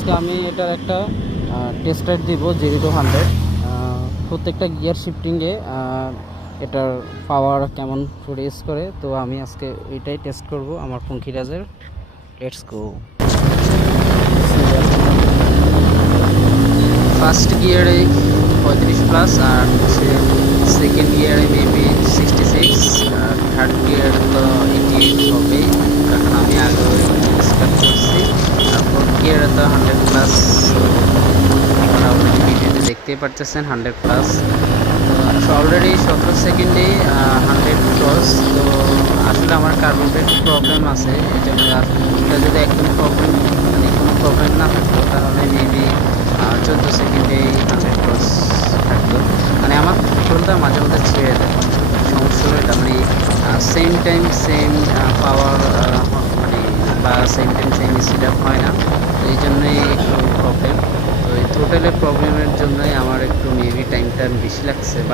আজকে আমি এটার একটা টেস্ট রাইড দিব 0 to 100। প্রত্যেকটা গিয়ার শিফটিংয়ে এটার পাওয়ার কেমন প্রডিউস করে, তো আমি আজকে এটাই টেস্ট করব আমার পঙ্খিরাজের। Let's go. ফার্স্ট গিয়ারে 35+, আর হচ্ছে সেকেন্ড গিয়ারে মেবি 66, আর থার্ড গিয়ার তো 88 হবেই, কারণ আমি আগেও স্টার্ট করছি। আর ফোর্থ গিয়ারে তো 100+। আপনারা অলরেডি ভিডিওতে দেখতেই পারতেছেন 100+। তো অলরেডি 17 সেকেন্ডে 100 ক্রস। তো আসলে আমার কার্বোরেটর প্রবলেম আছে, এটা যদি একদম প্রবলেম মানে কোনো প্রবলেম না থাকতো তাহলে মেবি 14 সেকেন্ডে 100 ক্রস থাকতো। মানে আমার পেট্রোলটা মাঝে মধ্যে ছেড়ে দেয়, সমস্যা হলো এটা। মানে সেম টাইম সেম পাওয়ার মানে বা same time same speed up হয় না, তো এই জন্যই একটু প্রবলেম। তো এই থ্রোটেলের প্রবলেমের জন্যই আমার একটু মেবি টাইমটা বেশি লাগছে।